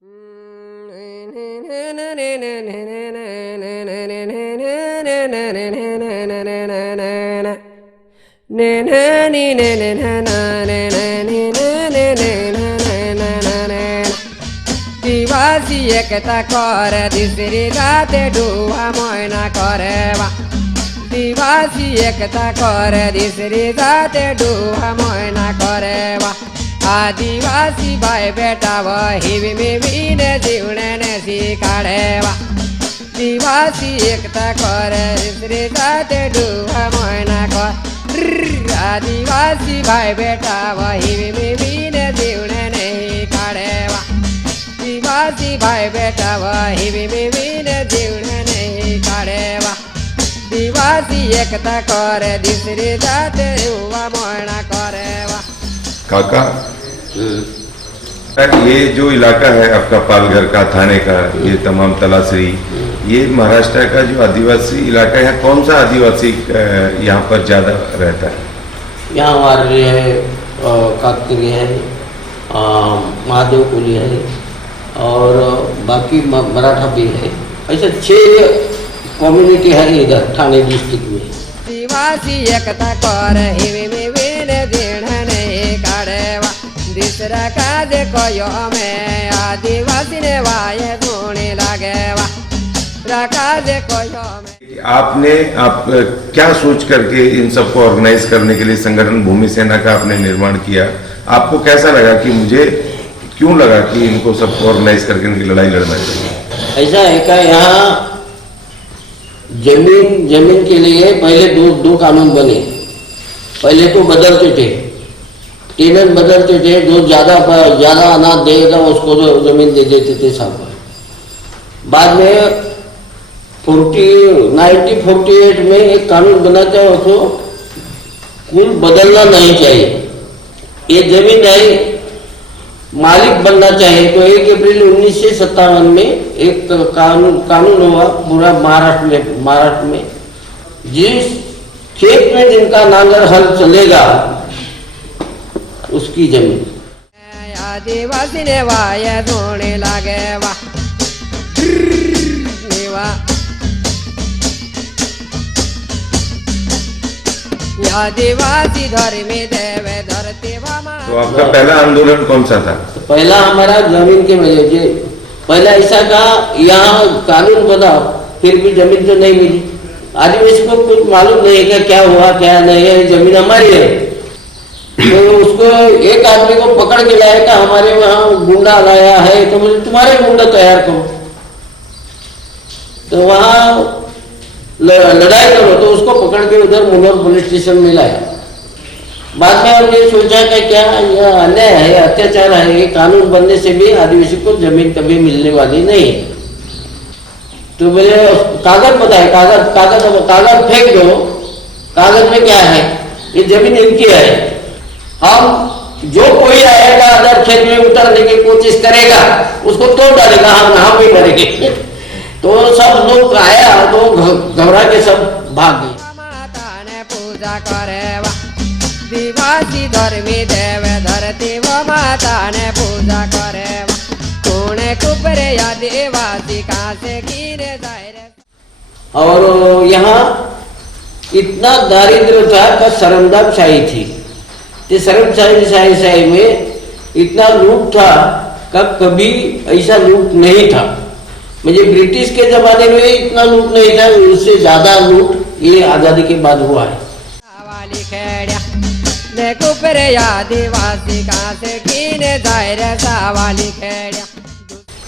दिवासी एकता करे दिसरी राते डुवा मोयना करे वा दिवासी एकता करे दिसरी राते डुवा मोयना करे वा आदिवासी भाई बेटा व हिवी मिवीने जीवने नेसी काढे वा दिवासी एकता करे दिसरी राते डुवा मोयना कर आदिवासी भाई बेटा व हिवी मिवीने जीवने नहीं काढे वा दिवासी भाई बेटा व हिवी मिवीने जीवने नहीं काढे वा दिवासी एकता करे दिसरी जाते हुआ मोयना करे वा। काका, ये जो इलाका है आपका पालघर का, थाने का, ये तमाम तलासरी, ये महाराष्ट्र का जो आदिवासी इलाका है, कौन सा आदिवासी यहाँ पर ज्यादा रहता है? यहाँ हमारे है काकरी है, महादेव कुली है और बाकी मराठा भी है। ऐसे 6 कम्युनिटी है इधर थाने डिस्ट्रिक्ट में। दिवासी एकता करे हिवी मिवीने जीण नहीं काढे वा दिसरा का देखो यो में आदिवासी ने वाये धोने लगे वा रका देखो यो में। आप क्या सोच करके इन सबको ऑर्गेनाइज करने के लिए संगठन भूमि सेना का आपने निर्माण किया? आपको कैसा लगा कि मुझे क्यों लगा कि इनको सबको ऑर्गेनाइज करके इनकी लड़ाई लड़ना चाहिए? ऐसा है का यहाँ जमीन के लिए पहले दो कानून बने। पहले तो बदलते थे, टेनर बदलते थे, जो ज्यादा अनाज देगा उसको जमीन दे देते थे सब। बाद में 1948 में एक कानून बना था, उसको कुल बदलना नहीं चाहिए, ये जमीन है मालिक बनना चाहिए। तो 1 अप्रैल 1957 में एक कानून हुआ पूरा महाराष्ट्र में जिस खेत में जिनका नांगर हल चलेगा उसकी जमीन। आदिवासी ने वाये धोने लगे वा आदिवासी धर्मी देवे धरती वामा। तो आपका पहला आंदोलन कौन सा था? पहला हमारा जमीन के वजह से पहला ऐसा का यहाँ कानून बना, फिर भी जमीन तो नहीं मिली। आदिवासी को कुछ मालूम नहीं है क्या हुआ क्या नहीं है, जमीन हमारी है। तो उसको एक आदमी को पकड़ के लाया था, हमारे वहाँ गुंडा लाया है, तो मुझे तुम्हारे गुंडा तैयार करो, तो वहाँ लड़ाई करो। तो उसको पकड़ के उधर मुनौर पुलिस स्टेशन में लाया। बाद में हमने सोचा कि क्या यह अन्याय है, अत्याचार है, ये कानून बनने से भी आदिवासी को जमीन कभी मिलने वाली नहीं है। तो मुझे कागज बताए, कागज फेंक दो, कागज में क्या है, ये जमीन इनकी है। हम जो कोई आएगा अगर खेत में उतरने की कोशिश करेगा उसको तोड़ डालेगा, हम भी मरेंगे। तो सब लोग आया तो घबरा के सब भाग गए। माता ने पूजा करे वा दिवासी धर्मी देवे धरती व माता ने पूजा करे वा कोने कुपरे या दिवासी कहाँ से गिरे जाए। और यहाँ इतना दारिद्र था कि शर्मदाशाही थी। तो शर्मशाही में इतना लूट था कि कभी ऐसा लूट नहीं था। मुझे ब्रिटिश के जमाने में इतना लूट नहीं था, उससे ज्यादा लूट ये आजादी के बाद हुआ है।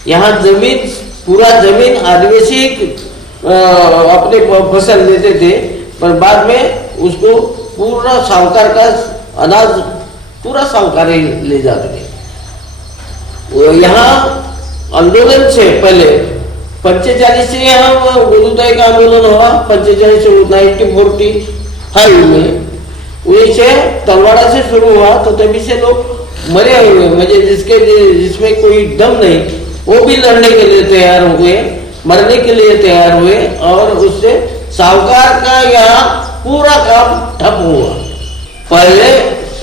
यहाँ जमीन पूरा जमीन आदिवासी अपने फसल लेते थे, पर बाद में उसको पूरा साहूकार का अनाज पूरा साहूकार ले जाते थे। यहाँ आंदोलन से पहले 45 से यहाँ गुरुदाई का आंदोलन हुआ, 45 से 1945 में वहीं से तलवाड़ा से शुरू हुआ। तो तभी से लोग मरे हुए, मुझे जिसमें कोई दम नहीं, वो भी लड़ने के लिए तैयार हुए, मरने के लिए तैयार हुए। और उससे साहूकार का यहाँ पूरा काम ठप हुआ। पहले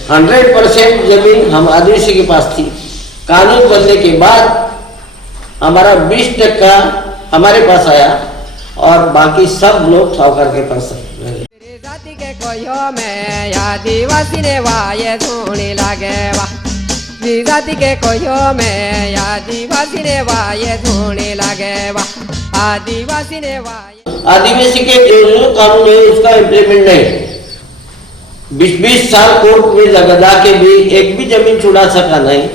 100% जमीन हम आदिवासी के पास थी। कानून बनने के बाद हमारा 20% हमारे पास आया और बाकी सब लोग साहूकार के पास रहे। जाति के कोयो में आदिवासी ने वाये सोने लगे वा। जाति के कोयो में आदिवासी ने वाये सोने लगे वा। आदिवासी ने वाये आदिवासी के जो कानून है उसका इम्प्लीमेंट नहीं। 20-20 साल कोर्ट में लगा के भी एक भी जमीन छुड़ा सका नहीं,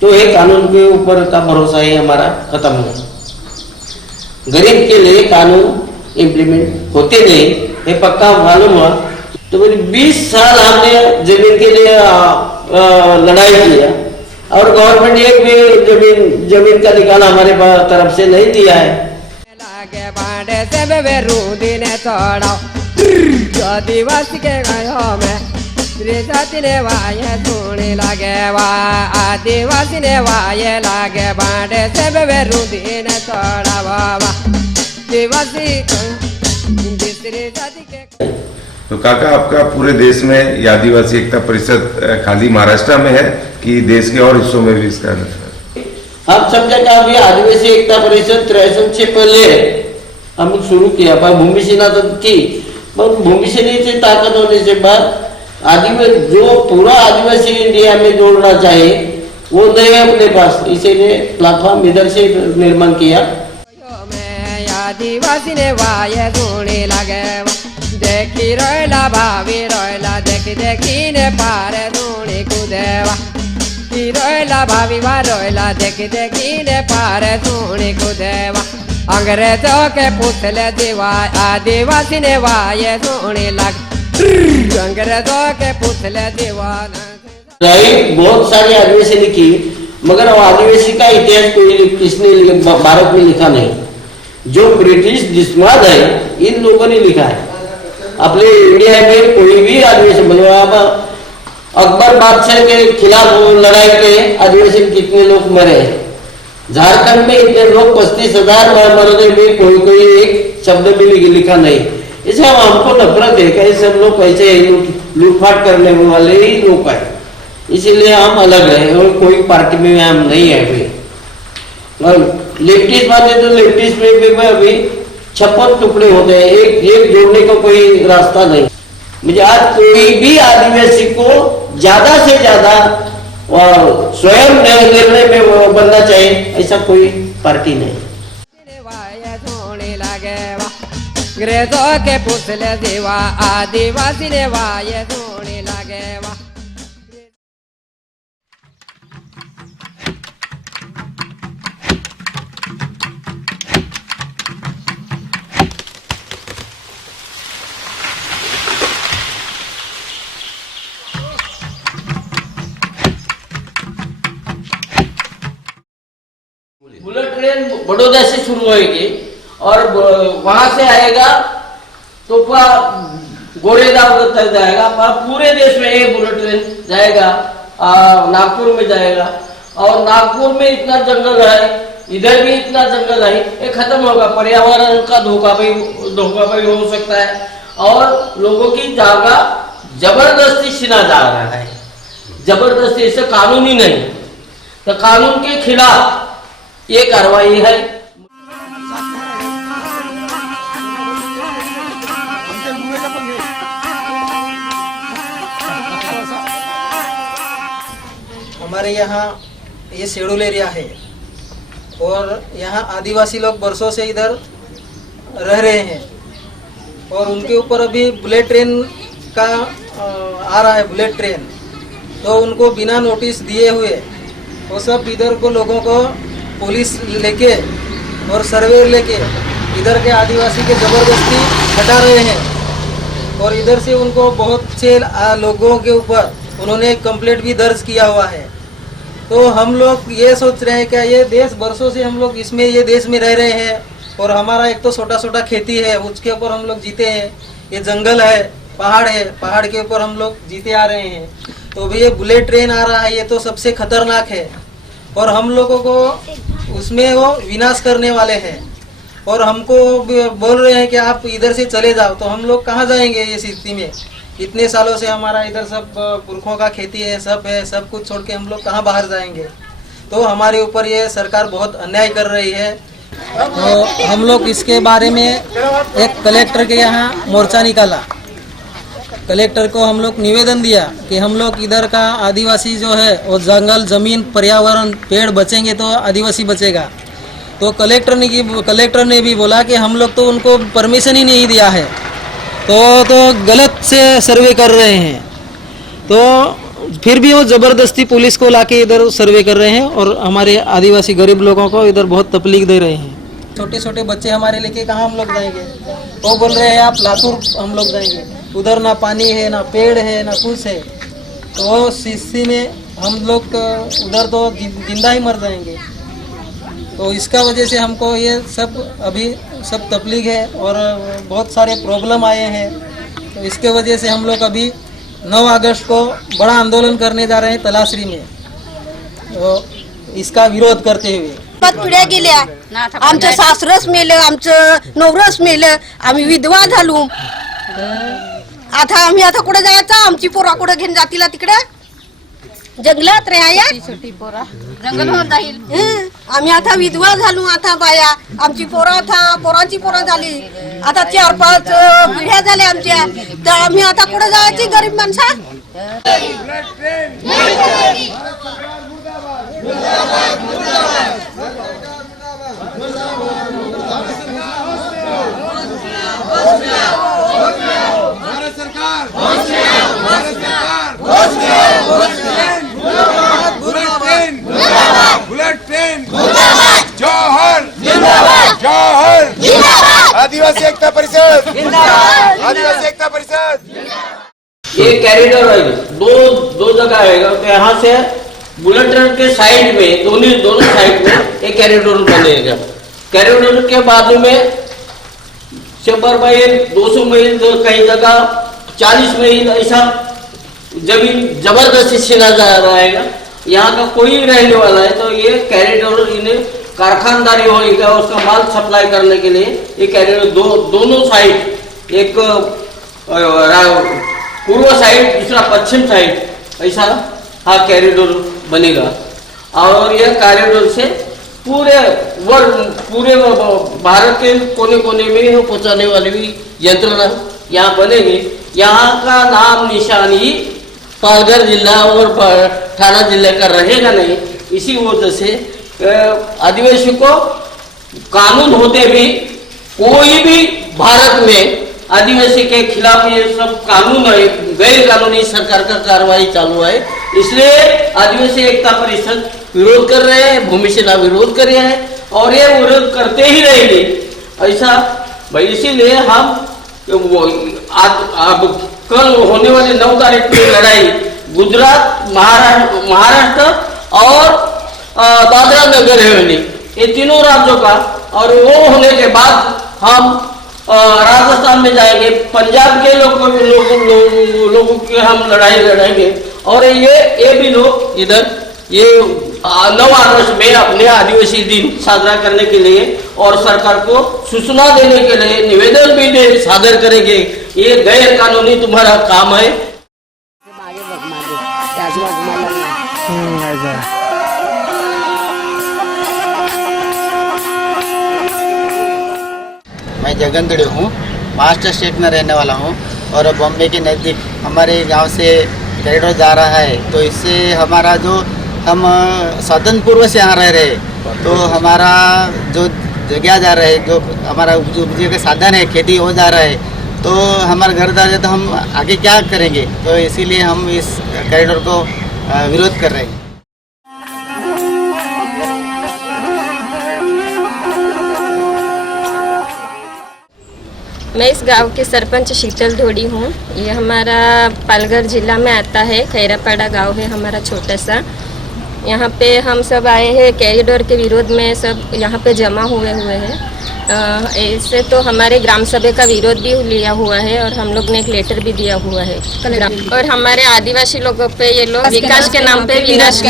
तो ये कानून के ऊपर का भरोसा है हमारा खत्म हुआ। गरीब के लिए कानून इम्प्लीमेंट होते नहीं, ये पक्का मालूम हुआ। तो 20 साल हमने जमीन के लिए लड़ाई किया और गवर्नमेंट एक भी जमीन का निकाला हमारे तरफ से नहीं दिया है। लागे बांडे से बेरू दिने तोड़ाओ आदिवासी के गायों में जाति ने वाये सोने लगे वा। आदिवासी ने वाये लागे बांडे से बेरू दिने तोड़ाओ आदिवासी दूसरी जाति के। तो काका, आपका पूरे देश में ये आदिवासी एकता परिषद खाली महाराष्ट्र में है कि देश के और हिस्सों में भी इसका? हम समझा कि अभी आदिवासी एकता परिषद 63 से पहले हम शुरू किया, पर भूमि सेना तो थी, पर भूमि सेना से ताकत होने से बाद आदिवासी जो पूरा आदिवासी इंडिया में जोड़ना चाहे वो नहीं है अपने पास, इसीलिए प्लेटफॉर्म इधर से निर्माण किया। आदिवासी ने वाये सोने लगे देखी रोयला भाभी रोयला देखी देखी ने पारे सोने कुदेवा। रोयला भाभी वा रोयला देखी देखी ने पारे सोने कुदेवा। अंग्रेजों के पुतले दीवा आदिवासी ने वाये सोने लग। अंग्रेजों के पुतले दीवाना बहुत सारी आदिवासी लिखी, मगर वो आदिवासी का इतिहास कोई किसने भारत में लिखा नहीं। जो ब्रिटिश जिस्माद है इन लोगों ने लिखा है। अपने इंडिया में कोई भी आदिवासी बनवा अकबर बादशाह के खिलाफ लड़ाई के आदिवासी कितने लोग मरे। झारखंड में इतने लोग 35,000 मरने में कोई एक शब्द भी लिखा नहीं। इसे हमको नफरत है कि सब लोग ऐसे लूटपाट करने वाले ही लोग हैं, इसीलिए हम अलग है और कोई पार्टी में हम नहीं है अभी। और लेफ्टिस्ट बात है तो लेफ्टिस्ट में भी अभी 56 टुकड़े होते हैं, एक जोड़ने का कोई रास्ता नहीं। मुझे आज कोई भी आदिवासी को ज्यादा से ज्यादा स्वयं निर्णय में बनना चाहिए, ऐसा कोई पार्टी नहीं। अंग्रेजों के पुतले दीवा आदिवासी ने वाये सोने लगे वा। बुलेट ट्रेन बड़ौदा से शुरू होगी और वहां से आएगा तो गोरेगांव तक जाएगा। पूरे देश में ये बुलेट ट्रेन जाएगा, नागपुर में जाएगा। और नागपुर में इतना जंगल है, इधर भी इतना जंगल है, ये खत्म होगा। पर्यावरण का धोखा भी हो सकता है और लोगों की जगह जबरदस्ती छीना जा रहा है। जबरदस्ती, इससे कानूनी नहीं, तो कानून के खिलाफ ये कार्रवाई है। हमारे यहाँ ये शेड्यूल एरिया है और यहाँ आदिवासी लोग बरसों से इधर रह रहे हैं और उनके ऊपर अभी बुलेट ट्रेन का आ रहा है बुलेट ट्रेन, तो उनको बिना नोटिस दिए हुए वो सब इधर को लोगों को पुलिस लेके और सर्वे लेके इधर के आदिवासी के ज़बरदस्ती हटा रहे हैं और इधर से उनको बहुत से लोगों के ऊपर उन्होंने कंप्लेंट भी दर्ज किया हुआ है। तो हम लोग ये सोच रहे हैं कि ये देश बरसों से हम लोग इसमें ये देश में रह रहे हैं और हमारा एक तो छोटा छोटा खेती है उसके ऊपर हम लोग जीते हैं, ये जंगल है, पहाड़ है, पहाड़ के ऊपर हम लोग जीते आ रहे हैं। तो भी ये बुलेट ट्रेन आ रहा है, ये तो सबसे खतरनाक है और हम लोगों को उसमें वो विनाश करने वाले हैं और हमको बोल रहे हैं कि आप इधर से चले जाओ। तो हम लोग कहाँ जाएंगे ये स्थिति में? इतने सालों से हमारा इधर सब पुरखों का खेती है, सब कुछ छोड़ के हम लोग कहाँ बाहर जाएंगे? तो हमारे ऊपर ये सरकार बहुत अन्याय कर रही है। तो हम लोग इसके बारे में एक कलेक्टर के यहाँ मोर्चा निकाला। कलेक्टर को हम लोग निवेदन दिया कि हम लोग इधर का आदिवासी जो है वो जंगल जमीन पर्यावरण पेड़ बचेंगे तो आदिवासी बचेगा। तो कलेक्टर ने भी बोला कि हम लोग तो उनको परमिशन ही नहीं दिया है, तो गलत से सर्वे कर रहे हैं। तो फिर भी वो ज़बरदस्ती पुलिस को लाके इधर सर्वे कर रहे हैं और हमारे आदिवासी गरीब लोगों को इधर बहुत तकलीफ दे रहे हैं। छोटे छोटे बच्चे हमारे लेके कहाँ हम लोग जाएंगे? वो बोल रहे हैं आप लातूर हम लोग जाएंगे, उधर ना पानी है ना पेड़ है ना कुछ है। तो इसी में हम लोग उधर तो जिंदा ही मर जाएंगे। तो इसका वजह से हमको ये सब अभी सब तकलीफ है और बहुत सारे प्रॉब्लम आए हैं। तो इसके वजह से हम लोग अभी 9 अगस्त को बड़ा आंदोलन करने जा रहे हैं तलासरी में, तो इसका विरोध करते हुए। पिढ्या गेल्या, आमचं सासरच मेलं, आमचं नवरच मेलं, आम्ही विधवा झालो। आता आम्ही आता कुठे जायचं? आमची पोरा कुठे घेऊन जातील तिकडे? जंगलात राहाया जंगल होऊन जाईल। आम्ही आता विधवा झालो, आता बाया आमची पोरांची पोरं झाली, आता 4-5 पिढ्या झाल्या आमच्या। तर आम्ही आता कुठे जायची गरीब माणसा? आदिवासी एकता परिषद, आदिवासी एकता परिषद। ये कॉरिडोर है, दो जगह आएगा। तो यहाँ से बुलेट ट्रेन के साइड में दोनों साइड में एक कॉरिडोर बनेगा। कॉरिडोर के बाजू में 100 मील 200 मील कई जगह 40 मील ऐसा जमीन जबरदस्ती छीना जा रहा है। यहाँ का कोई रहने वाला है तो ये कॉरिडोर इन्हें कारखानदारी होगा, उसका माल सप्लाई करने के लिए ये कॉरिडोर दोनों साइड, एक पूर्व साइड दूसरा पश्चिम साइड, ऐसा कॉरिडोर बनेगा। और यह कॉरिडोर से पूरे भारत के कोने कोने में पहुंचाने वाली भी यंत्रणा यहाँ बनेगी। यहाँ का नाम निशान ही पालघर जिला और ठाना जिले का रहेगा नहीं। इसी वजह से आदिवासी को कानून होते भी कोई भी भारत में आदिवासी के खिलाफ ये सब कानून है, गैर कानूनी सरकार का कार्रवाई चालू है। इसलिए आदिवासी एकता परिषद विरोध कर रहे हैं, भूमि सेना विरोध कर रहे हैं और ये विरोध करते ही रहेंगे ऐसा भाई। इसीलिए हम अब कल होने वाली 9 तारीख की लड़ाई गुजरात, महाराष्ट्र और दादरा नगर हवेली ये तीनों राज्यों का, और वो होने के बाद हम राजस्थान में जाएंगे, पंजाब के लोगों की हम लड़ाई लड़ेंगे। और ये भी लोग इधर ये 9 अगस्त में अपने आदिवासी दिन साजरा करने के लिए और सरकार को सूचना देने के लिए निवेदन भी सादर करेंगे। ये गैर कानूनी तुम्हारा काम है। मैं जगंदड़ी हूँ, महाराष्ट्र स्टेट में रहने वाला हूँ और बॉम्बे के नज़दीक हमारे गांव से कॉरिडोर जा रहा है। तो इससे हमारा जो हम स्वातंत्र पूर्व से यहाँ रह रहे, तो हमारा जो जगह जा रहा है, जो हमारा उपजी का साधन है, खेती हो जा रहा है, तो हमारा घर जा रहा है, तो हम आगे क्या करेंगे? तो इसीलिए हम इस कॉरिडोर को विरोध कर रहे हैं। मैं इस गांव के सरपंच शीतल धोड़ी हूँ। ये हमारा पालघर जिला में आता है, खैरापाड़ा गांव है हमारा छोटा सा। यहाँ पे हम सब आए हैं कॉरिडोर के विरोध में, सब यहाँ पे जमा हुए हैं। ऐसे तो हमारे ग्राम सभा का विरोध भी लिया हुआ है और हम लोग ने एक लेटर भी दिया हुआ है। और हमारे आदिवासी लोगों पे ये लोग विकास के नाम पे विनाश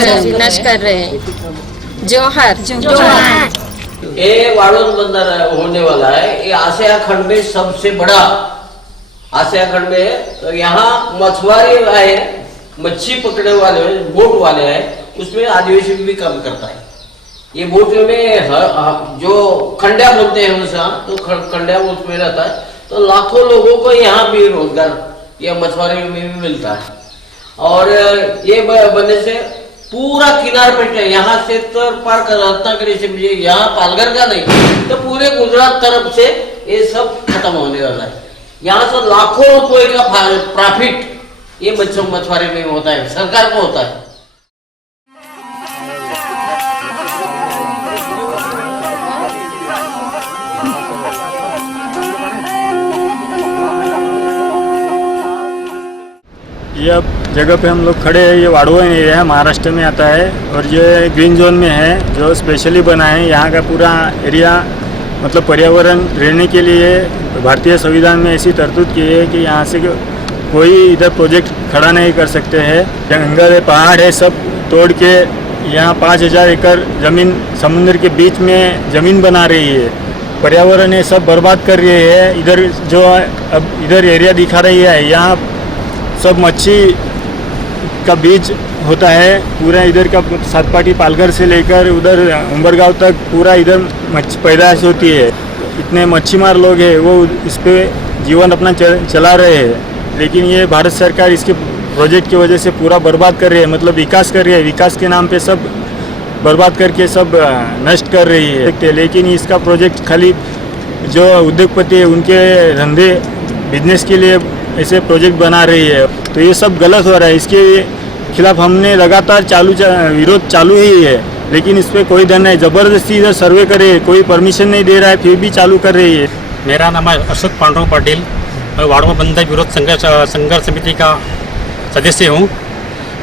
कर रहे हैं। जोहार। ये वाड़ोद बंदर होने वाला है। ये आसिया खंड में सबसे बड़ा आसिया खंड में है। तो यहाँ मछुआरे आए, मच्छी पकड़ने वाले बोट वाले हैं, उसमें आदिवासी भी काम करता है। ये बोट में जो खंडिया बोलते हैं उनसे, तो खंडिया उसमें रहता है, तो लाखों लोगों को यहाँ भी रोजगार ये मछुआरे में भी मिलता है। और ये बनने से पूरा किनार पे यहाँ से तो पार कर रत्नागिरी से मुझे यहाँ पालघर का नहीं तो पूरे गुजरात तरफ से ये सब खत्म होने वाला है। यहाँ से लाखों रुपए का प्रॉफिट ये मछुआरे में होता है, सरकार को होता है। ये अब जगह पे हम लोग खड़े हैं, ये वाड़वा एरिया है, महाराष्ट्र में आता है और ये ग्रीन जोन में है जो स्पेशली बना है। यहाँ का पूरा एरिया मतलब पर्यावरण रहने के लिए भारतीय संविधान में ऐसी तरतूद की है कि यहाँ से कोई इधर प्रोजेक्ट खड़ा नहीं कर सकते हैं। जंगल है, पहाड़ है, सब तोड़ के यहाँ 5000 एकड़ ज़मीन समुद्र के बीच में ज़मीन बना रही है। पर्यावरण है सब बर्बाद कर रही है। इधर जो अब इधर एरिया दिखा रही है, यहाँ सब मच्छी का बीज होता है। पूरा इधर का सातपाटी पालघर से लेकर उधर उंबरगांव तक पूरा इधर मच्छी पैदाइश होती है। इतने मच्छीमार लोग हैं वो इस पे जीवन अपना चला रहे हैं, लेकिन ये भारत सरकार इसके प्रोजेक्ट की वजह से पूरा बर्बाद कर रही है। मतलब विकास कर रही है, विकास के नाम पे सब बर्बाद करके सब नष्ट कर रही है। लेकिन इसका प्रोजेक्ट खाली जो उद्योगपति है उनके धंधे बिजनेस के लिए ऐसे प्रोजेक्ट बना रही है, तो ये सब गलत हो रहा है। इसके खिलाफ हमने लगातार विरोध चालू ही है, लेकिन इस पर कोई धन नहीं। ज़बरदस्ती इधर सर्वे करे, कोई परमिशन नहीं दे रहा है, फिर भी चालू कर रही है। मेरा नाम है अशोक पांडुरंग पाटिल, मैं वाड़वा बंदर विरोध संघर्ष समिति का सदस्य हूँ।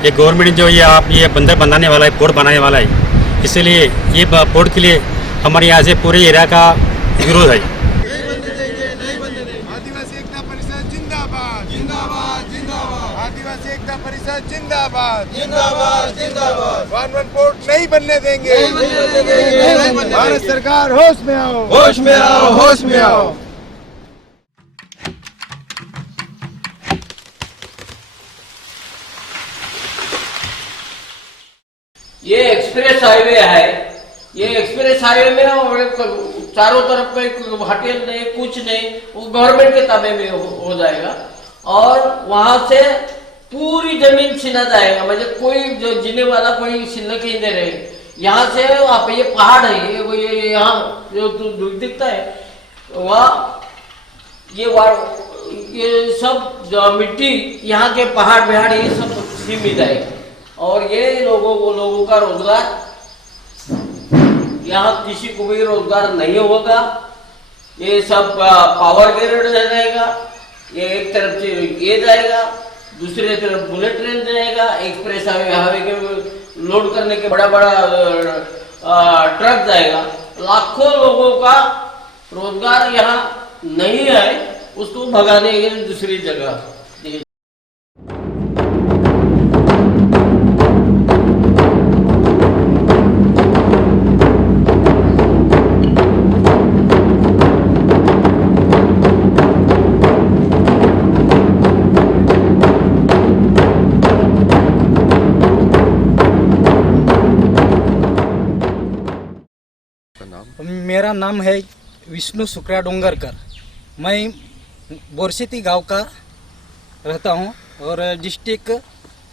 ये गवर्नमेंट जो ये बंदर बनाने वाला है, पोर्ट बनाने वाला है, इसीलिए ये पोर्ट के लिए हमारे यहाँ से पूरे एरिया का विरोध है। जिंदाबाद जिंदाबाद जिंदाबाद। वन पोर्ट नहीं बनने देंगे, भारत सरकार होश में आओ, होश में आओ, होश में आओ। ये एक्सप्रेस हाईवे है। ये एक्सप्रेस हाईवे में चारों तरफ कोई होटल नहीं, कुछ नहीं, वो गवर्नमेंट के ताबे में हो जाएगा और वहां से पूरी जमीन छीना जाएगा। मतलब कोई जो जीने वाला कोई शिल्लक ही नहीं रहे। यहाँ से आप ये पहाड़ है, ये यहाँ जो दिखता है वहाँ ये सब जो मिट्टी यहाँ के पहाड़ बिहाड़ ये सब सीमित है और ये लोगों का रोजगार यहाँ किसी को भी रोजगार नहीं होगा। ये सब पावर ग्रिड रहेगा, ये एक तरफ से ये जाएगा, दूसरी तरफ बुलेट ट्रेन जाएगा, एक्सप्रेस हाईवे के लोड करने के बड़ा ट्रक जाएगा। लाखों लोगों का रोजगार यहाँ नहीं है, उसको भगाने के लिए दूसरी जगह। मेरा नाम है विष्णु शुक्रा डोंगरकर। मैं बोरसेती गांव का रहता हूं और डिस्ट्रिक्ट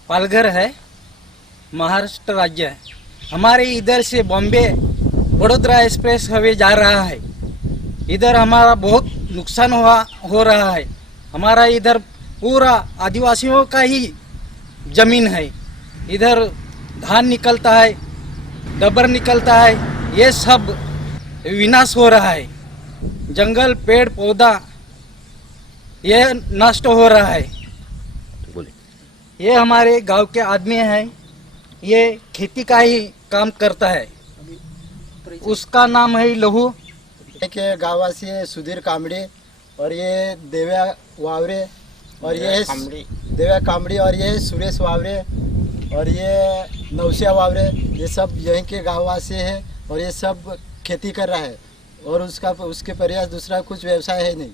पालघर है, महाराष्ट्र राज्य है। हमारे इधर से बॉम्बे वडोदरा एक्सप्रेस हाईवे जा रहा है। इधर हमारा बहुत नुकसान हो रहा है। हमारा इधर पूरा आदिवासियों का ही जमीन है। इधर धान निकलता है, डबर निकलता है, ये सब विनाश हो रहा है। जंगल पेड़ पौधा ये नष्ट हो रहा है। ये हमारे गांव के आदमी हैं, ये खेती का ही काम करता है। उसका नाम है लहू। के गावासी है सुधीर कामड़े और ये देव्या वावरे और ये देव्या कामड़ी और ये सुरेश वावरे और ये नौसिया वावरे, ये सब यहीं के गाँववासी हैं और ये सब खेती कर रहा है और उसके प्रयास दूसरा कुछ व्यवसाय है नहीं।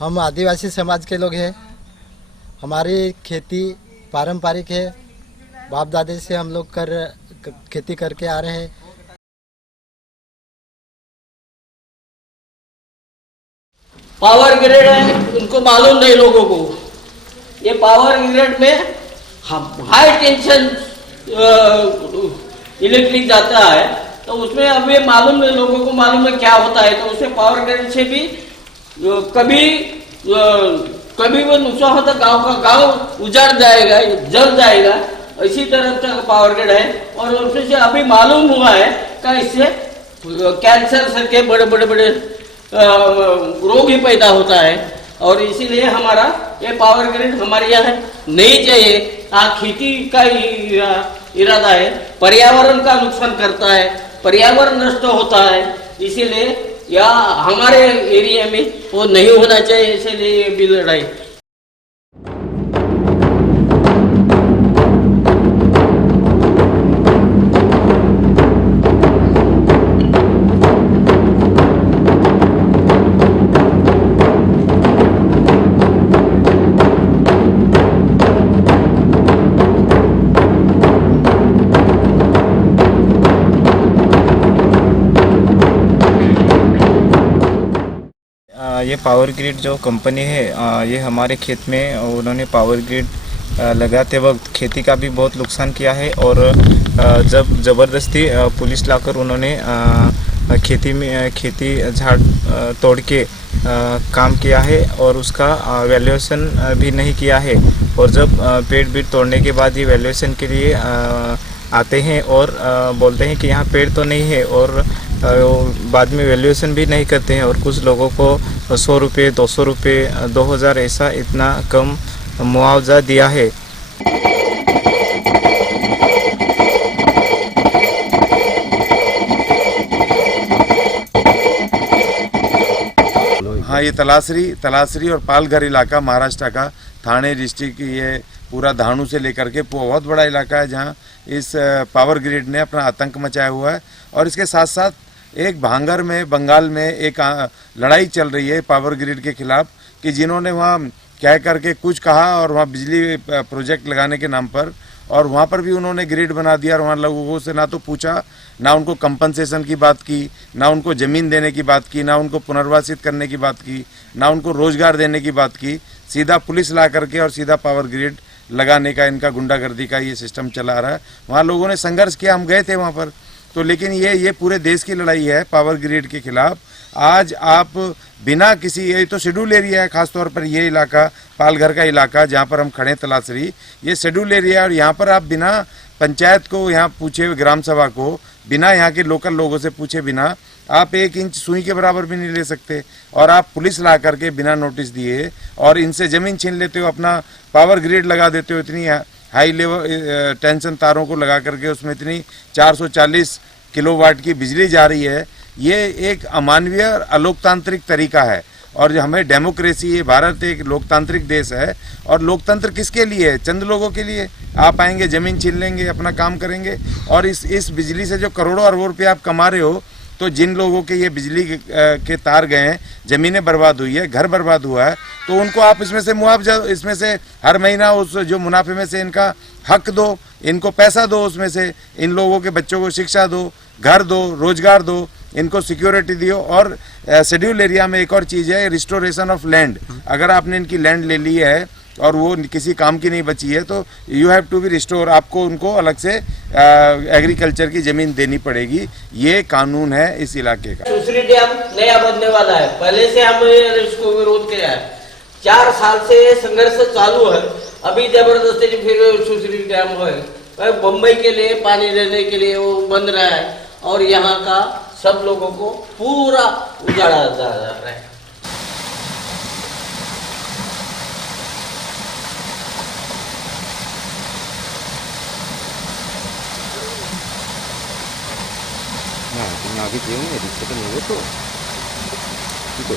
हम आदिवासी समाज के लोग हैं। हमारी खेती पारंपरिक है, बाप दादे से हम लोग खेती करके आ रहे हैं। पावर ग्रिड है, उनको मालूम नहीं लोगों को। ये पावर ग्रिड में हाई टेंशन इलेक्ट्रिक जाता है, तो उसमें अभी मालूम नहीं लोगों को, मालूम है क्या होता है। तो उसमें पावर ग्रिड से भी कभी वो नुकसान होता, गांव का गांव उजाड़ जाएगा, जल जाएगा। इसी तरह का पावर ग्रिड है। और उसमें से अभी मालूम हुआ है कि इससे कैंसर सर के बड़े बड़े बड़े रोग ही पैदा होता है। और इसीलिए हमारा ये पावर ग्रिड हमारे यहाँ नहीं चाहिए। खेती का इरादा है, पर्यावरण का नुकसान करता है, पर्यावरण नष्ट होता है। इसीलिए या हमारे एरिया में वो नहीं होना चाहिए, इसीलिए ये भी लड़ाई। ये पावर ग्रिड जो कंपनी है, ये हमारे खेत में उन्होंने पावर ग्रिड लगाते वक्त खेती का भी बहुत नुकसान किया है। और जब ज़बरदस्ती पुलिस लाकर उन्होंने खेती झाड़ तोड़ के काम किया है और उसका वैल्यूएशन भी नहीं किया है। और जब पेड़ बीड़ तोड़ने के बाद ये वैल्यूएशन के लिए आते हैं और बोलते हैं कि यहाँ पेड़ तो नहीं है, और बाद में वैल्यूएशन भी नहीं करते हैं। और कुछ लोगों को 100 रुपये, 200 रुपये, 2000 ऐसा इतना कम मुआवजा दिया है। हाँ, ये तलासरी और पालघर इलाका महाराष्ट्र का थाने डिस्ट्रिक्ट, ये पूरा धाणु से लेकर के बहुत बड़ा इलाका है जहाँ इस पावर ग्रिड ने अपना आतंक मचाया हुआ है। और इसके साथ साथ एक भांगर में, बंगाल में एक लड़ाई चल रही है पावर ग्रिड के खिलाफ, कि जिन्होंने वहाँ कह करके कुछ कहा और वहाँ बिजली प्रोजेक्ट लगाने के नाम पर, और वहाँ पर भी उन्होंने ग्रिड बना दिया। और वहाँ लोगों से ना तो पूछा, ना उनको कंपनसेशन की बात की, ना उनको ज़मीन देने की बात की, ना उनको पुनर्वासित करने की बात की, ना उनको रोजगार देने की बात की। सीधा पुलिस ला करके और सीधा पावर ग्रिड लगाने का इनका गुंडागर्दी का ये सिस्टम चला रहा है। वहाँ लोगों ने संघर्ष किया, हम गए थे वहाँ पर। तो लेकिन ये पूरे देश की लड़ाई है पावर ग्रिड के खिलाफ। आज आप बिना किसी, ये तो शेड्यूल एरिया है, खासतौर पर ये इलाका पालघर का इलाका जहाँ पर हम खड़े तलासरी, ये शेड्यूल एरिया है। और यहाँ पर आप बिना पंचायत को यहाँ पूछे, ग्राम सभा को बिना यहाँ के लोकल लोगों से पूछे बिना आप 1 इंच सुई के बराबर भी नहीं ले सकते। और आप पुलिस ला करके बिना नोटिस दिए और इनसे ज़मीन छीन लेते हो, अपना पावर ग्रिड लगा देते हो। इतनी हाई लेवल टेंशन तारों को लगा करके उसमें इतनी 440 किलोवाट की बिजली जा रही है। ये एक अमानवीय और अलोकतांत्रिक तरीका है। और हमें डेमोक्रेसी, ये भारत एक लोकतांत्रिक देश है। और लोकतंत्र किसके लिए है? चंद लोगों के लिए। आप आएंगे, ज़मीन छीन लेंगे, अपना काम करेंगे। और इस बिजली से जो करोड़ों अरबों रुपये आप कमा रहे हो, तो जिन लोगों के ये बिजली के तार गए हैं, ज़मीनें बर्बाद हुई है, घर बर्बाद हुआ है, तो उनको आप इसमें से मुआवजा, इसमें से हर महीना उस जो मुनाफे में से इनका हक दो, इनको पैसा दो, उसमें से इन लोगों के बच्चों को शिक्षा दो, घर दो, रोजगार दो, इनको सिक्योरिटी दियो। और शेड्यूल एरिया में एक और चीज़ है, रिस्टोरेशन ऑफ लैंड। अगर आपने इनकी लैंड ले ली है और वो किसी काम की नहीं बची है, तो you have to be restore, आपको उनको अलग से एग्रीकल्चर की ज़मीन देनी पड़ेगी। ये कानून है इस इलाके का। सुसरी डैम नया बनने वाला है, पहले से हम इसको विरोध किया है। 4 साल से संघर्ष चालू है। अभी जबरदस्ती फिर सुसरी डैम है, मुंबई के लिए पानी लेने के लिए वो बन रहा है। और यहाँ का सब लोगों को पूरा उजाड़ा जा रहा है। आगे देंगे दिक्कत नहीं हो तो ठीक है।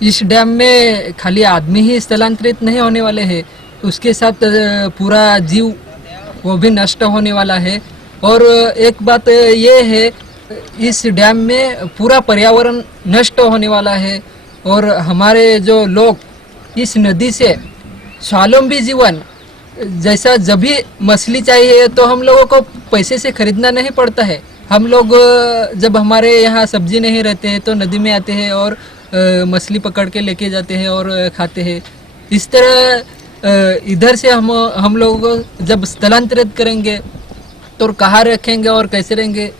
इस डैम में खाली आदमी ही स्थलांतरित नहीं होने वाले हैं, उसके साथ पूरा जीव वो भी नष्ट होने वाला है। और एक बात ये है, इस डैम में पूरा पर्यावरण नष्ट होने वाला है और हमारे जो लोग इस नदी से स्वावलंबी जीवन, जैसा जब भी मछली चाहिए तो हम लोगों को पैसे से खरीदना नहीं पड़ता है। हम लोग जब हमारे यहाँ सब्जी नहीं रहते हैं तो नदी में आते हैं और मछली पकड़ के लेके जाते हैं और खाते हैं। इस तरह इधर से हम लोग जब स्थलांतरित करेंगे तो कहाँ रखेंगे और कैसे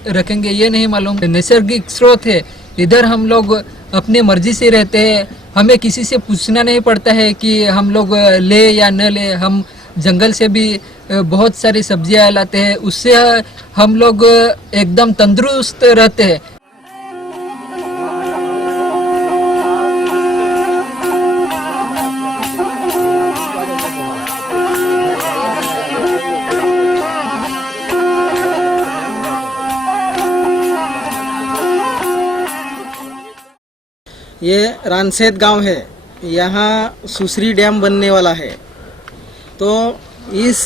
रखेंगे ये नहीं मालूम। नैसर्गिक स्रोत है, इधर हम लोग अपनी मर्जी से रहते हैं, हमें किसी से पूछना नहीं पड़ता है कि हम लोग ले या न ले। हम जंगल से भी बहुत सारी सब्जियां लाते हैं, उससे हम लोग एकदम तंदुरुस्त रहते हैं। ये रानसेत गांव है, यहाँ सुसरी डैम बनने वाला है। तो इस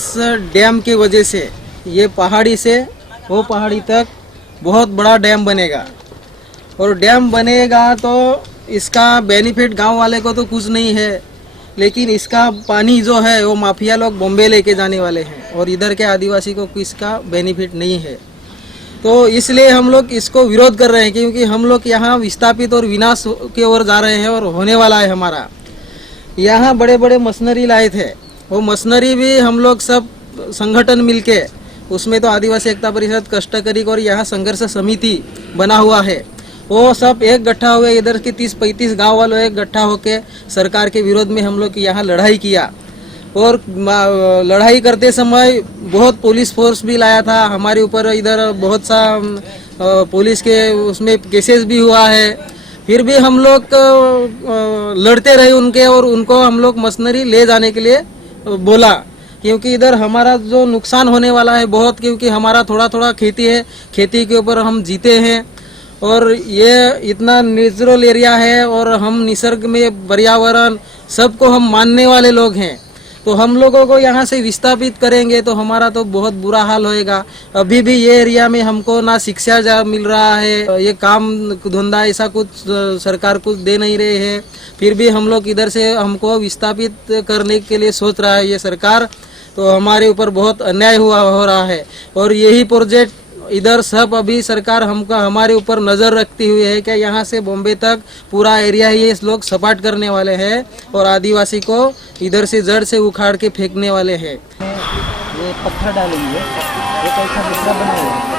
डैम की वजह से ये पहाड़ी से वो पहाड़ी तक बहुत बड़ा डैम बनेगा और डैम बनेगा तो इसका बेनिफिट गांव वाले को तो कुछ नहीं है, लेकिन इसका पानी जो है वो माफिया लोग बॉम्बे लेके जाने वाले हैं और इधर के आदिवासी को इसका बेनिफिट नहीं है। तो इसलिए हम लोग इसको विरोध कर रहे हैं, क्योंकि हम लोग यहाँ विस्थापित और विनाश की ओर जा रहे हैं और होने वाला है हमारा। यहाँ बड़े बड़े मशीनरी लाए थे, वो मशीनरी भी हम लोग सब संगठन मिलके, उसमें तो आदिवासी एकता परिषद, कष्टकरी और यहाँ संघर्ष समिति बना हुआ है, वो सब एक गट्ठा हुए, इधर के 30-35 गांव वालों एक गट्ठा होके सरकार के विरोध में हम लोग यहाँ लड़ाई किया। और लड़ाई करते समय बहुत पुलिस फोर्स भी लाया था हमारे ऊपर, इधर बहुत सा पुलिस के उसमें केसेस भी हुआ है। फिर भी हम लोग लड़ते रहे उनके, और उनको हम लोग मशीनरी ले जाने के लिए बोला, क्योंकि इधर हमारा जो नुकसान होने वाला है बहुत, क्योंकि हमारा थोड़ा थोड़ा खेती है, खेती के ऊपर हम जीते हैं और ये इतना नेचुरल एरिया है और हम निसर्ग में पर्यावरण सबको हम मानने वाले लोग हैं। तो हम लोगों को यहाँ से विस्थापित करेंगे तो हमारा तो बहुत बुरा हाल होएगा। अभी भी ये एरिया में हमको ना शिक्षा मिल रहा है, ये काम धंधा ऐसा कुछ सरकार कुछ दे नहीं रहे है, फिर भी हम लोग इधर से हमको विस्थापित करने के लिए सोच रहा है ये सरकार। तो हमारे ऊपर बहुत अन्याय हो रहा है और यही प्रोजेक्ट इधर सब अभी सरकार हमको हमारे ऊपर नज़र रखती हुई है कि यहाँ से बॉम्बे तक पूरा एरिया ये लोग सपाट करने वाले हैं और आदिवासी को इधर से जड़ से उखाड़ के फेंकने वाले हैं। ये पत्थर डालेंगे, ये कैसा दूसरा बनाएगा।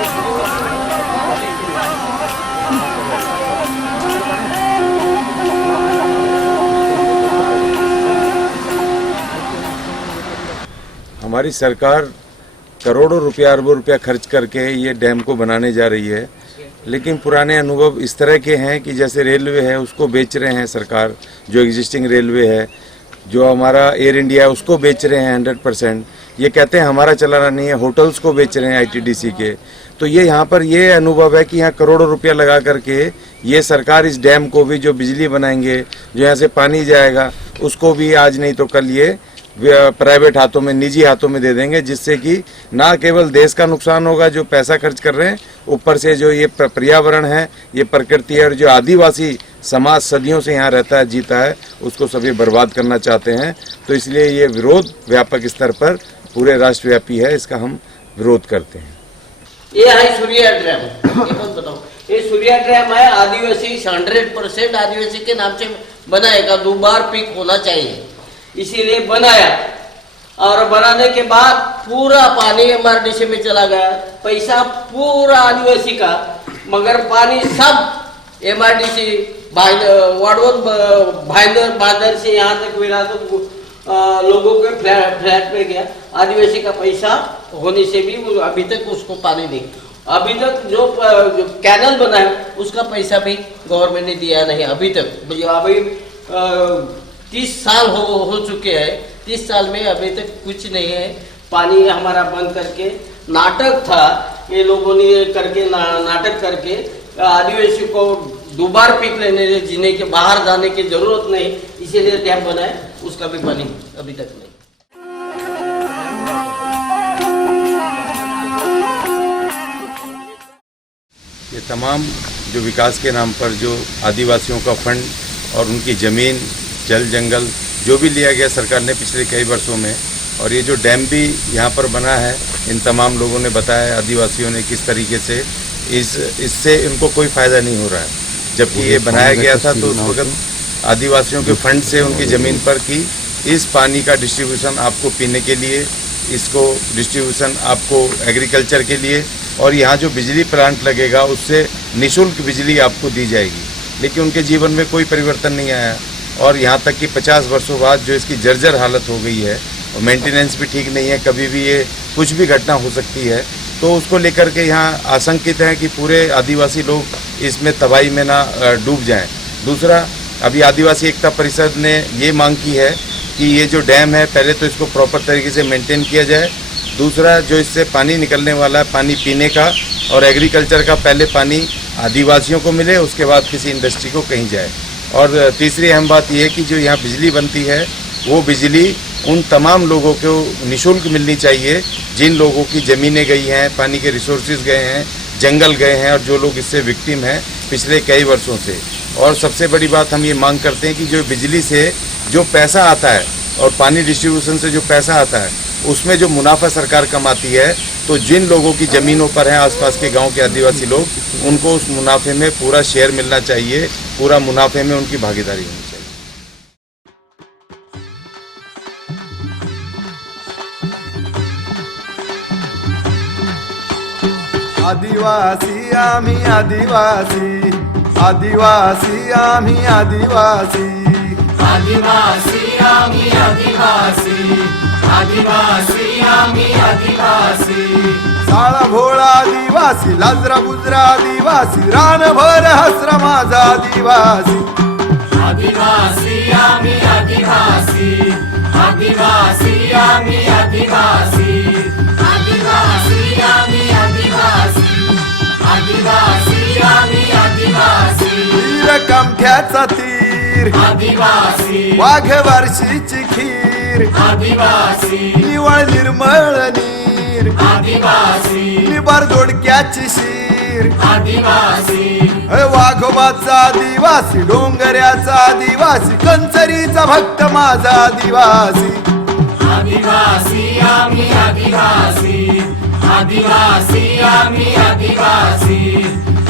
हमारी सरकार करोड़ों रुपया, अरबों रुपया खर्च करके ये डैम को बनाने जा रही है, लेकिन पुराने अनुभव इस तरह के हैं कि जैसे रेलवे है उसको बेच रहे हैं सरकार, जो एग्जिस्टिंग रेलवे है, जो हमारा एयर इंडिया है उसको बेच रहे हैं 100%। ये कहते हैं हमारा चलाना नहीं है, होटल्स को बेच रहे हैं आईटीडीसी के। तो ये यहाँ पर ये अनुभव है कि यहाँ करोड़ों रुपया लगा करके ये सरकार इस डैम को भी, जो बिजली बनाएंगे, जो यहाँ से पानी जाएगा, उसको भी आज नहीं तो कल ये प्राइवेट हाथों में, निजी हाथों में दे देंगे, जिससे कि ना केवल देश का नुकसान होगा जो पैसा खर्च कर रहे हैं, ऊपर से जो ये पर्यावरण है, ये प्रकृति है और जो आदिवासी समाज सदियों से यहाँ रहता है, जीता है, उसको सभी बर्बाद करना चाहते हैं। तो इसलिए ये विरोध व्यापक स्तर पर पूरे राष्ट्रव्यापी है, इसका हम विरोध करते हैं। ये है सूर्या डैम, ये कौन बताओ, ये सूर्या डैम है, आदिवासी 100% आदिवासी के नाम से बनाएगा, 2 बार पीक होना चाहिए, इसीलिए बनाया। और बनाने के बाद पूरा पानी एमआरडीसी में चला गया, पैसा पूरा आदिवासी का, मगर पानी सब एमआरडीसी वाड़वन भाईंदर से यहाँ तक मिला तो लोगों के फ्लैट में गया। आदिवासी का पैसा होने से भी अभी तक उसको पानी नहीं, अभी तक जो कैनल बना है उसका पैसा भी गवर्नमेंट ने दिया नहीं अभी तक। अभी 30 साल हो चुके हैं, 30 साल में अभी तक कुछ नहीं है। पानी हमारा बंद करके नाटक था, ये लोगों ने करके नाटक करके आदिवासी को दोबार पीक लेने, जीने के बाहर जाने की जरूरत नहीं, इसीलिए डैम बनाए, उसका भी पानी अभी तक नहीं। तमाम जो विकास के नाम पर जो आदिवासियों का फंड और उनकी ज़मीन, जल जंगल जो भी लिया गया सरकार ने पिछले कई वर्षों में, और ये जो डैम भी यहाँ पर बना है, इन तमाम लोगों ने बताया आदिवासियों ने किस तरीके से इससे इनको कोई फ़ायदा नहीं हो रहा है। जबकि ये बनाया गया था तो उस वक्त आदिवासियों के फंड से उनकी ज़मीन पर की इस पानी का डिस्ट्रीब्यूशन आपको पीने के लिए, इसको डिस्ट्रीब्यूशन आपको एग्रीकल्चर के लिए, और यहाँ जो बिजली प्लांट लगेगा उससे निःशुल्क बिजली आपको दी जाएगी। लेकिन उनके जीवन में कोई परिवर्तन नहीं आया, और यहाँ तक कि 50 वर्षों बाद जो इसकी जर्जर हालत हो गई है और मेंटेनेंस भी ठीक नहीं है, कभी भी ये कुछ भी घटना हो सकती है, तो उसको लेकर के यहाँ आशंकित है कि पूरे आदिवासी लोग इसमें तबाही में ना डूब जाएं। दूसरा, अभी आदिवासी एकता परिषद ने ये मांग की है कि ये जो डैम है पहले तो इसको प्रॉपर तरीके से मेंटेन किया जाए। दूसरा, जो इससे पानी निकलने वाला है पानी पीने का और एग्रीकल्चर का, पहले पानी आदिवासियों को मिले, उसके बाद किसी इंडस्ट्री को कहीं जाए। और तीसरी अहम बात यह है कि जो यहाँ बिजली बनती है वो बिजली उन तमाम लोगों को निःशुल्क मिलनी चाहिए जिन लोगों की ज़मीनें गई हैं, पानी के रिसोर्सेज गए हैं, जंगल गए हैं, और जो लोग इससे विक्टिम हैं पिछले कई वर्षों से। और सबसे बड़ी बात हम ये मांग करते हैं कि जो बिजली से जो पैसा आता है और पानी डिस्ट्रीब्यूशन से जो पैसा आता है उसमें जो मुनाफा सरकार कमाती है, तो जिन लोगों की ज़मीनों पर हैं आसपास के गांव के आदिवासी लोग, उनको उस मुनाफे में पूरा शेयर मिलना चाहिए, पूरा मुनाफे में उनकी भागीदारी होनी चाहिए। आदिवासी आम्ही आदिवासी, आदिवासी आम्ही आदिवासी, आदिवासी आम्ही आदिवासी, आदिवासी आम्ही आदिवासी, साळा भोळा आदिवासी, लाजरा बुजरा आदिवासी, रानभर हसरा माझा आदिवासी, आदिवासी आम्ही आदिवासी, आदिवासी आम्ही आदिवासी, आदिवासी आम्ही आदिवासी, आदिवासी आम्ही आदिवासी, वीर कामठ्याचा तीर आदिवासी, वाघ बारशीची खीर आदिवासी, निवळ निर्मळ नीर आदिवासी, निबार दोडक्याची शीर आदिवासी, वाघोबाचा आदिवासी, डोंगऱ्याचा आदिवासी, कंचरीचा भक्त माझा आदिवासी, आदिवासी आम्ही आदिवासी, आदिवासी आम्ही आदिवासी,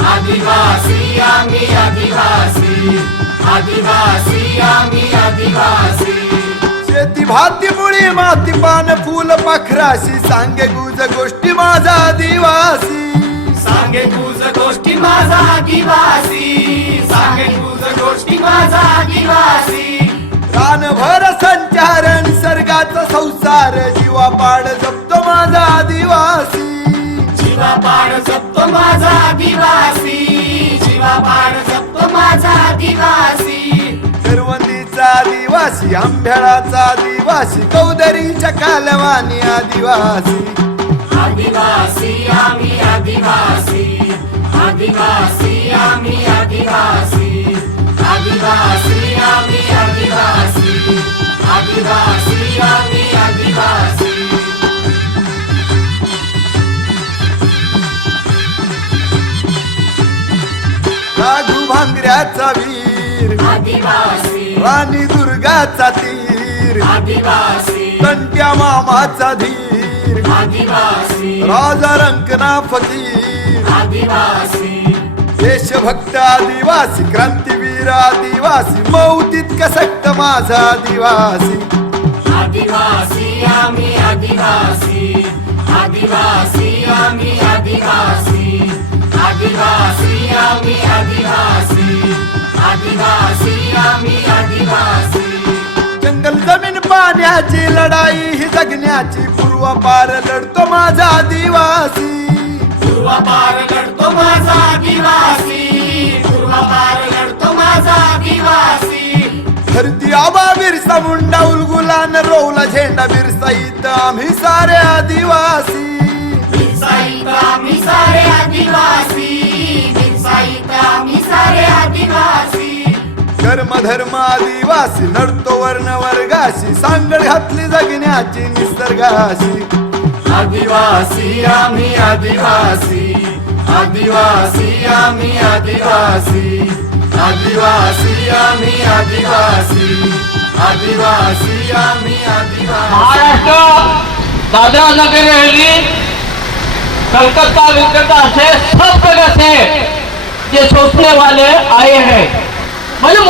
आदिवासी आम्ही आदिवासी, आदिवासी आम्ही आदिवासी, शेती भाती मुळी माती पान फूल पाखराशी, सांगे गुज गोष्टी माझा आदिवासी, सांगे गुज गोष्टी माझा आदिवासी, सांगे गुज गोष्टी माझा आदिवासी, रानभर संचार निसर्गाचा संसार, जीवा पाड जपतो माझा आदिवासी, जीवा पाड जपतो माझा आदिवासी, जीवा पाड जपतो माझा आदिवासी, करवंदीचा आदिवासी, आंब्याळाचा आदिवासी, कौदरीच्या कालवानी आदिवासी, आदिवासी आम्ही आदिवासी, आदिवासी आम्ही आदिवासी, आदिवासी आम्ही आदिवासी, आदिवासी आम्ही आदिवासी, राघू भांगऱ्याचा वीर आदिवासी, राणी दुर्गाचा तीर आदिवासी, तंट्या मामाचा धीर आदिवासी, राजा रंकना फकीर आदिवासी, देशभक्त आदिवासी, क्रांतीवीर आदिवासी, मौतीत कसक्त माझा आदिवासी, आदिवासी आम्ही आदिवासी, आदिवासी आम्ही आदिवासी, आदिवासी आम्ही आदिवासी, आदिवासी आम्ही आदिवासी, जंगल जमीन पाण्याची लढाई ही जगण्याची, पूर्वापार लढतो माझा आदिवासी, पूर्वापार लढतो माझा आदिवासी, पूर्वापार लढतो माझा आदिवासी, धरती आबा बिरसा मुंडा उलगुलान रोवला झेंडा बिरसाईत आम्ही सारे आदिवासी, बिरसाईत आम्ही सारे आदिवासी, बिरसाईत आम्ही सारे आदिवासी, कर्म धर्म आदिवासी, नडतो वर्ण वर्गाशी, सांगड घातली जगण्याची निसर्गाशी, आदिवासी आम्ही आदिवासी, आदिवासी आम्ही आदिवासी आदिवासी आम्ही आदिवासी आदिवासी आम्ही आदिवासी। महाराष्ट्र दादरा नगर हवेली कलकत्ता विलकत्ता से सब जगह से ये सोचने वाले आए हैं। म्हणजे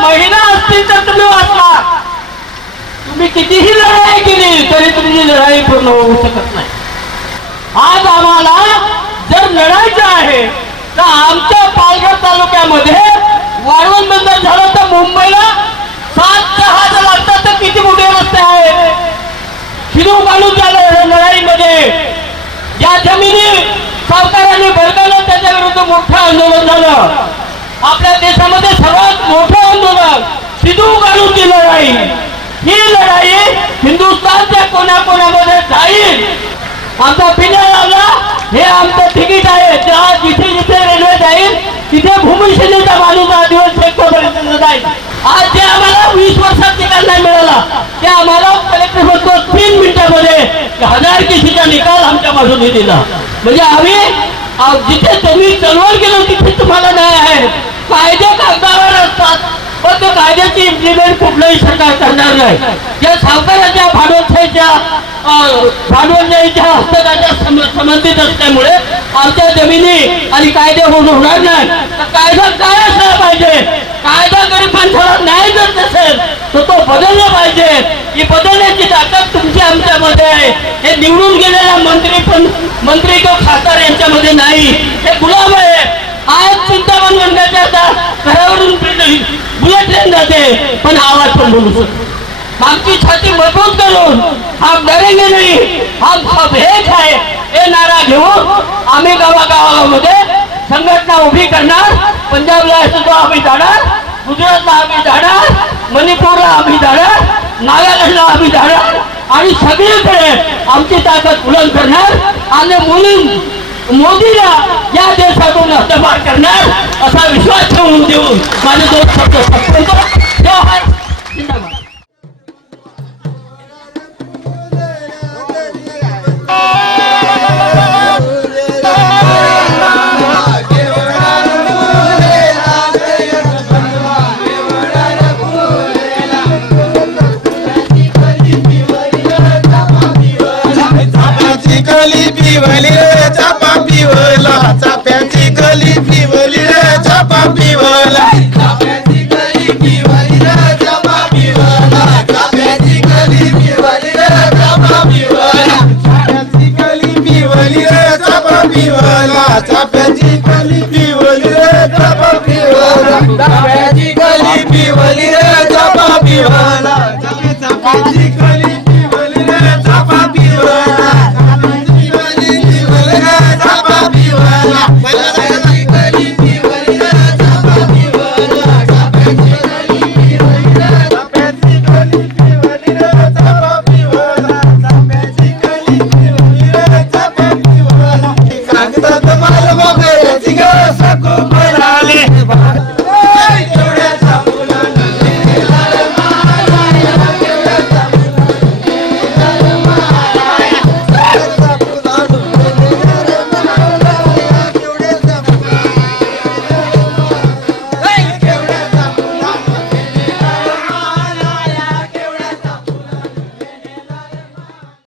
महिना असतील तर तुम्ही वाचला, तुम्ही कितीही लढाई केली तरी तुमची लढाई पूर्ण होऊ शकत नाही। आज आम्हाला जर लढायचं आहे तर आमच्या पालघर तालुक्यामध्ये वाळवंट बंदर झालं तर मुंबईला 7 जहाज लागतात, तर किती मोठे रस्ते आहेत। शिरू घालून झालं लढाईमध्ये या जमिनी सावकारांनी बळकावलं, त्याच्या विरुद्ध मोठं आंदोलन झालं। आपल्या देशामध्ये सर्वात मोठं आंदोलन सिंधू घालूनची लढाई, ही लढाई हिंदुस्थानच्या कोणाकोणामध्ये जाईल। आमचा पिण्या लावला हे आमचं तिकीट आहे, जिथे जिथे रेल्वे जाईल तिथे भूमिसेनेचा माणूस आदिवासी सेक्टरपर्यंत जाईल। आज जे आम्हाला 20 वर्षात निकाल नाही मिळाला ते आम्हाला कलेक्टर म्हणतो 3 मिनिटांमध्ये 1000 केसीचा निकाल आमच्या बाजूने दिला। म्हणजे आम्ही जिथे तुम्ही चळवळ केलं तिथे तुम्हाला नाही आहे। कायदे कागदावर असतात पण ते कायद्याची इम्प्लिमेंट कुठलंही सरकार करणार नाही। या सावकाराच्या भांडवलशाहीच्या हस्तकाच्या संबंधित असल्यामुळे आमच्या जमिनी आणि कायदे होणार नाही। तर कायदा काय असला पाहिजे, कायदा गरीब माणसाला न्याय जर नसेल तर तो बदलला पाहिजे। ही बदलण्याची ताकद तुमच्या आमच्यामध्ये आहे। हे निवडून गेलेला मंत्री किंवा खासदार यांच्यामध्ये नाही, हे गुलाम आहे। आज चिंतामण वर्गाच्या घरावरून बुलेट ट्रेन जाते पण आवाज पण बोलू शकतो। आमची छाती मजबूत करून हम डरेंगे नहीं, हम सब एक है हे नारा घेऊन आम्ही गावागावामध्ये संघटना उभी करणार। पंजाबला असतो आम्ही जाणार, गुजरातला आम्ही जाणार, मणिपूरला आम्ही जाणार, नागालँडला आम्ही जाणार आणि सगळीकडे आमची ताकद बुलंद करणार आणि मोदीला या देशातून हद्दपार करणार असा विश्वास ठेवून देऊन माझे 2 शब्द संपवतो। जय जिंदाबाद। गली पिवली रे चापा पिवला, चाप्याची गली पिवली रे चापा पिवला, चाप्याची गली पिवली रे चापा पिवला, चाप्याची गली पिवली रे चापा पिवला, चाप्याची गली पिवली रे चापा पिवला, चाप्याची गली पिवली रे चापा पिवला, चाप्याची गली पिवली रे चापा पिवला।